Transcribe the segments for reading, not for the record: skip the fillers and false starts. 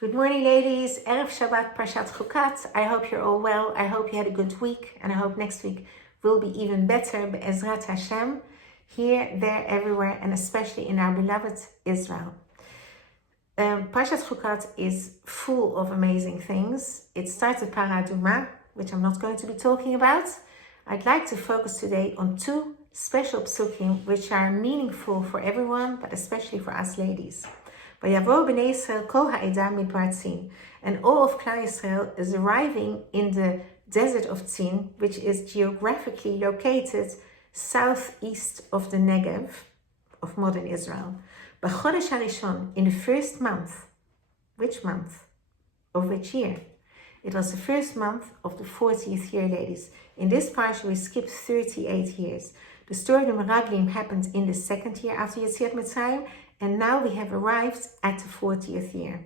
Good morning, ladies. Erev Shabat, Parshat Chukat. I hope you're all well. I hope you had a good week, and I hope next week will be even better. Be'ezrat Hashem, here, there, everywhere, and especially in our beloved Israel. Parshat Chukat is full of amazing things. It starts with Paraduma, which I'm not going to be talking about. I'd like to focus today on two special psukim which are meaningful for everyone, but especially for us ladies. Vayavo b'nei Yisrael kol ha'eda midbar Tzin, and all of Klal Yisrael is arriving in the desert of Tzin, which is geographically located southeast of the Negev of modern Israel. B'chodesh harishon, in the first month. Which month? Of which year? It was the first month of the 40th year, ladies. In this parsha, we skipped 38 years. The story of the Meraglim happened in the second year after Yetziat Mitzrayim, and now we have arrived at the 40th year.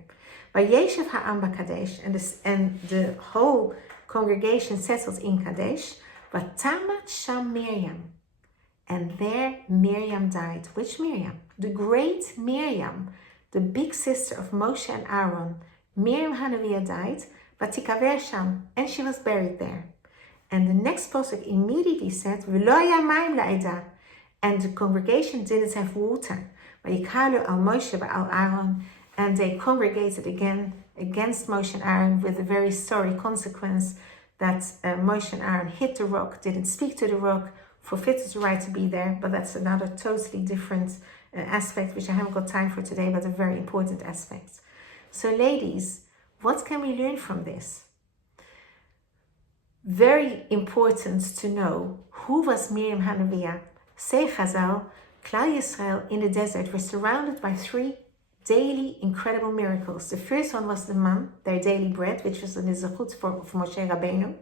Vayeshev ha'am b'Kadesh, and the whole congregation settled in Kadesh. Vatamat sham Miriam, and there Miriam died. Which Miriam? The great Miriam, the big sister of Moshe and Aaron. Miriam Hanaviah died, Vatikaver sham, and she was buried there. And the next pasuk immediately said, V'lo haya mayim la'eda, and the congregation didn't have water. Vayikalu al Moshe v'al Aaron, and they congregated again against Moshe and Aaron with a very sorry consequence that Moshe and Aaron hit the rock, didn't speak to the rock, forfeited the right to be there, but that's another totally different aspect, which I haven't got time for today, but a very important aspect. So ladies, what can we learn from this? Very important to know who was Miriam Hanaviah. Say Chazal, Klal Yisrael in the desert were surrounded by three daily incredible miracles. The first one was the man, their daily bread, which was an izachut for Moshe Rabbeinu.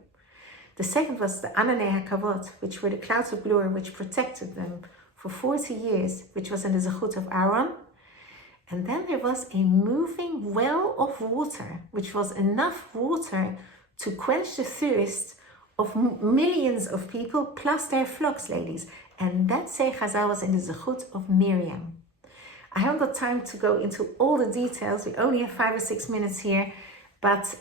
The second was the Ananei HaKavod, which were the clouds of glory which protected them for 40 years, which was an izachut of Aaron. And then there was a moving well of water, which was enough water to quench the thirst of millions of people, plus their flocks, ladies. And that, say Chazal, was in the zechut of Miriam. I haven't got time to go into all the details. We only have 5 or 6 minutes here. But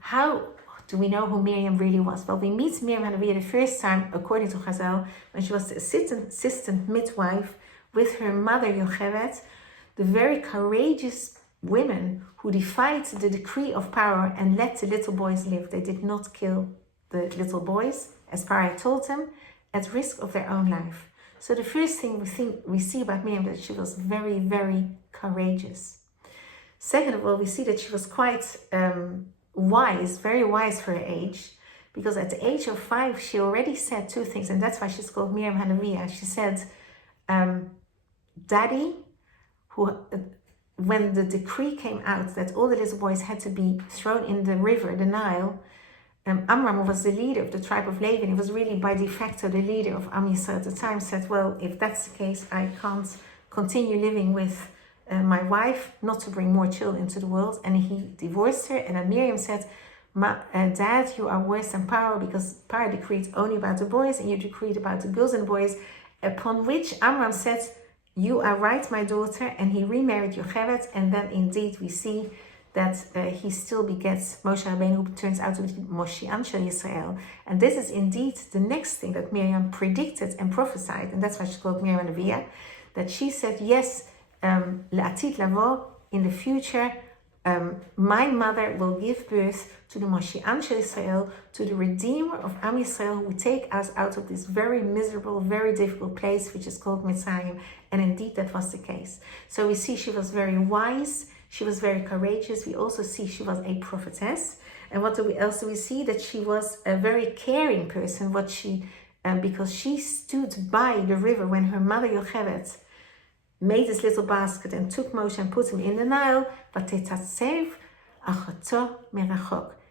how do we know who Miriam really was? Well, we meet Miriam Hanaviah the first time, according to Chazal, when she was the assistant midwife with her mother Yocheved, the very courageous women who defied the decree of Pharaoh and let the little boys live. They did not kill the little boys, as Pharaoh told them, at risk of their own life. So the first thing we see about Miriam, that she was very, very courageous. Second of all, we see that she was quite wise, very wise for her age, because at the age of 5, she already said two things, and that's why she's called Miriam Hanaviah. She said, Daddy, when the decree came out that all the little boys had to be thrown in the river, the Nile, Amram was the leader of the tribe of Levi. He was really by de facto the leader of Am Yisrael at the time. Said, well, if that's the case, I can't continue living with my wife, not to bring more children into the world. And he divorced her. And then Miriam said, Dad, you are worse than Pharaoh, because Pharaoh decreed only about the boys and you decreed about the girls and the boys. Upon which Amram said, you are right, my daughter, and he remarried Yocheved, and then indeed we see that he still begets Moshe Rabbeinu, who turns out to be Moshe Anshel Yisrael. And this is indeed the next thing that Miriam predicted and prophesied, and that's why she's called Miriam Hanaviah, that she said, yes, La'atit Lavo, in the future, my mother will give birth to the Moshe Anshel Yisrael, to the Redeemer of Am Yisrael, who will take us out of this very miserable, very difficult place, which is called Mitzrayim. And indeed, that was the case. So we see she was very wise, she was very courageous. We also see she was a prophetess. And what else do we see? That she was a very caring person. Because she stood by the river when her mother Yocheved made this little basket and took Moshe and put him in the Nile.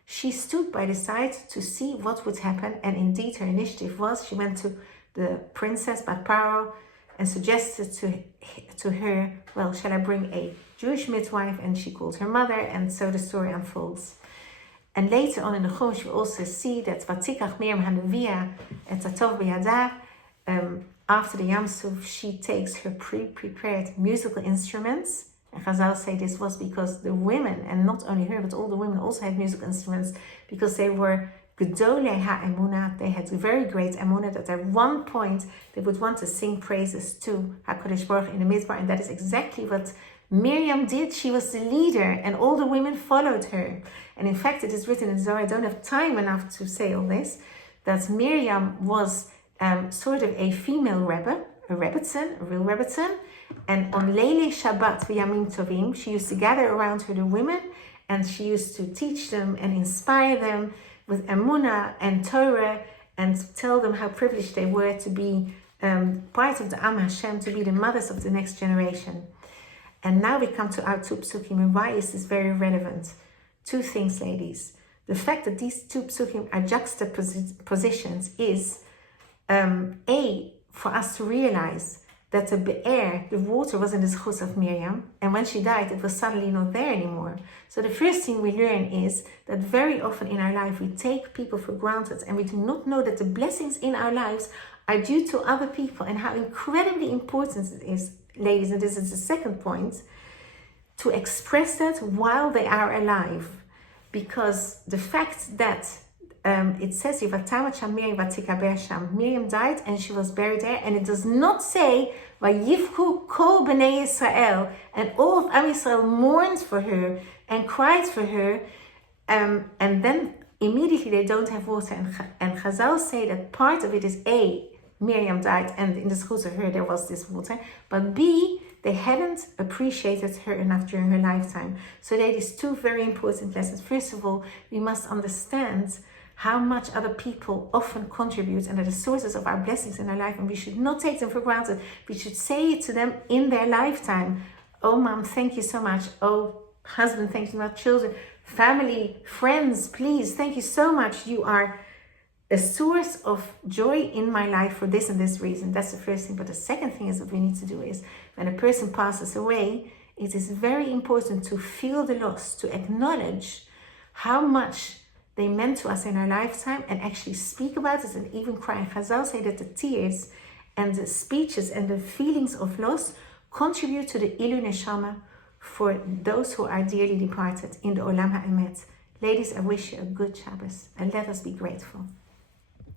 She stood by the side to see what would happen, and indeed her initiative was, she went to the princess Bat Paro and suggested to her, well, shall I bring a Jewish midwife? And she called her mother, and so the story unfolds. And later on in the Chumash, we also see that Vatikach Miriam Hanaviah et Tatov B'Yadav, after the Yam Suf, she takes her pre-prepared musical instruments And Chazal say this was because the women, and not only her, but all the women also had musical instruments, because they were Gedolei ha'emunah. They had very great emunah that at one point they would want to sing praises to HaKadosh Baruch in the Midbar, and that is exactly what Miriam did. She was the leader, and all the women followed her. And in fact, it is written in Zohar, I don't have time enough to say all this, that Miriam was sort of a female rebbe, a real rebbetzin, and on Leilei Shabat v'yamim tovim, she used to gather around her the women, and she used to teach them and inspire them with emunah and Torah, and tell them how privileged they were to be part of the Am Hashem, to be the mothers of the next generation. And now we come to our two psukim, and why is this very relevant? Two things, ladies. The fact that these two psukim are juxtapositions is for us to realize that the be'er, the water, was in the zchus of Miriam, and when she died, it was suddenly not there anymore. So the first thing we learn is that very often in our life we take people for granted, and we do not know that the blessings in our lives are due to other people, and how incredibly important it is, ladies, and this is the second point, to express that while they are alive. Because the fact that it says Miriam died and she was buried there, and it does not say Vayivku kol bnei Yisrael, and all of Am Yisrael mourned for her and cried for her, and then immediately they don't have water. And Chazal say that part of it is A, Miriam died, and in the schools of her there was this water, but B, they hadn't appreciated her enough during her lifetime. So there is two very important lessons. First of all, we must understand how much other people often contribute and are the sources of our blessings in our life, and we should not take them for granted. We should say it to them in their lifetime. Oh, mom, thank you so much. Oh, husband, thank you so much. Children, family, friends, please, thank you so much. You are a source of joy in my life for this and this reason. That's the first thing. But the second thing is what we need to do is, when a person passes away, it is very important to feel the loss, to acknowledge how much they meant to us in our lifetime, and actually speak about it and even cry. Chazal say that the tears and the speeches and the feelings of loss contribute to the Ilu Neshama for those who are dearly departed in the Olam HaEmet. Ladies, I wish you a good Shabbos, and let us be grateful.